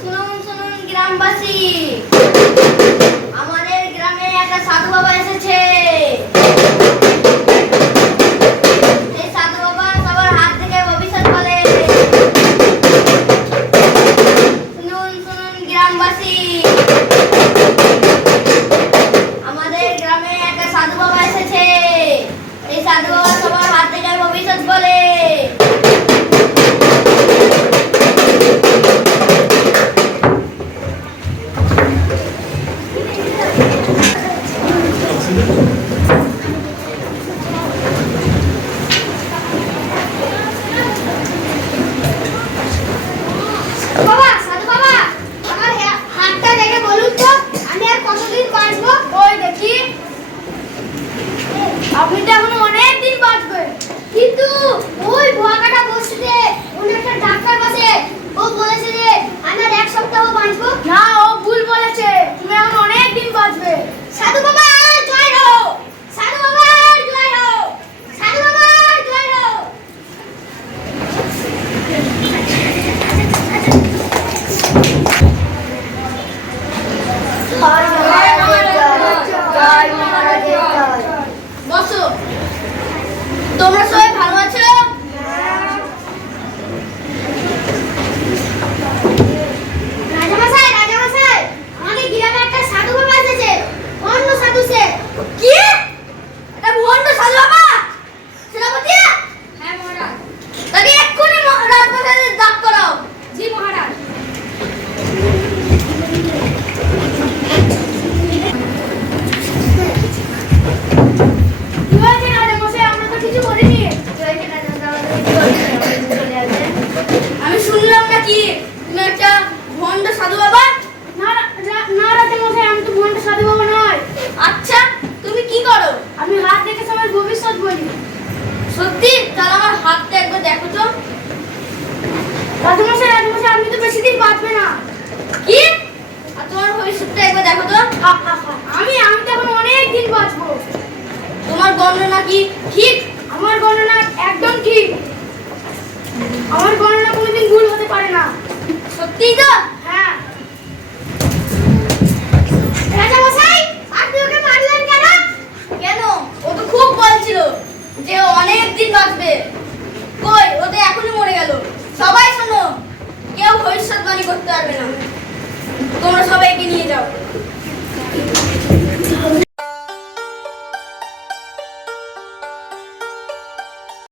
শুনুন শুনুন গ্রামবাসী, আমাদের গ্রামে একটা সাধু বাবা এসেছে। এই সাধু বাবা সবার হাত থেকে ভবিষ্যৎ বলে। শুনুন শুনুন গ্রামবাসী, আমাদের গ্রামে একটা সাধু বাবা এসেছে। এই সাধু বাবা সবার হাত থেকে ভবিষ্যৎ বলে। বাবা, সাধু বাবা, আমার হাতটা দেখে বলুন তো আমি আর কতদিন বাঁচবো? ওই দেখি, আপনি তো এখনো অনেক দিন বাঁচবেন। কিন্তু ওই ভুয়াকাটা বসছে, ওই একটা ডাক্তার বসে, ও বলেছে যে আমি আর এক সপ্তাহ বাঁচবো। না, ও ভুল বলেছে, তুমি এখন অনেক দিন বাঁচবে। সাধু বাবা জয় হো, সাধু বাবা জয় হো, সাধু বাবা জয় হো। বসো। তোমরা সবাই ভালো আছো? রাজামশাই, রাজামশাই, আমাদের গ্রামে একটা সাধু বাবা এসেছে। ভণ্ড সাধু সে। কি? এটা ভণ্ড সাধু বাবা? সেনাপতি? হ্যাঁ মহারাজ। তাকে এক্ষুনি রাজপ্রাসাদে ডাক করাও। জি মহারাজ। আমি শুনলাম নাকি তুমি একটা ভণ্ড সাধু বাবা? না রাজামশাই, আমি তো ভণ্ড সাধু বাবা নয়। আচ্ছা, তুমি কি করো? আমি হাত দেখে সবার ভবিষ্যৎ বলি। সত্যি? তাহলে আমার হাতটা একবার দেখো তো। রাজামশাই, রাজামশাই, আপনি তো বেশি দিন বাঁচবে না। কি? আর তোমার ভবিষ্যৎটা একবার দেখো তো। আমি তো এখন অনেক দিন বাঁচবো। তোমার গণনা কি ঠিক? আমার গণনা একদম ঠিক। আমার গণনা কোনোদিন ভুল হতে পারে না। সত্যিই তো? হ্যাঁ। রাজামশাই, আপনি ওকে মারলেন কেন? কেন? ও তো খুব বলছিল যে ও অনেক দিন বাঁচবে। কই, ও তো এখনই মরে গেল। সবাই শোনো, কেউ ভবিষ্যৎবাণী করতে পারবে না। তোমরা সবাইকে নিয়ে যাও।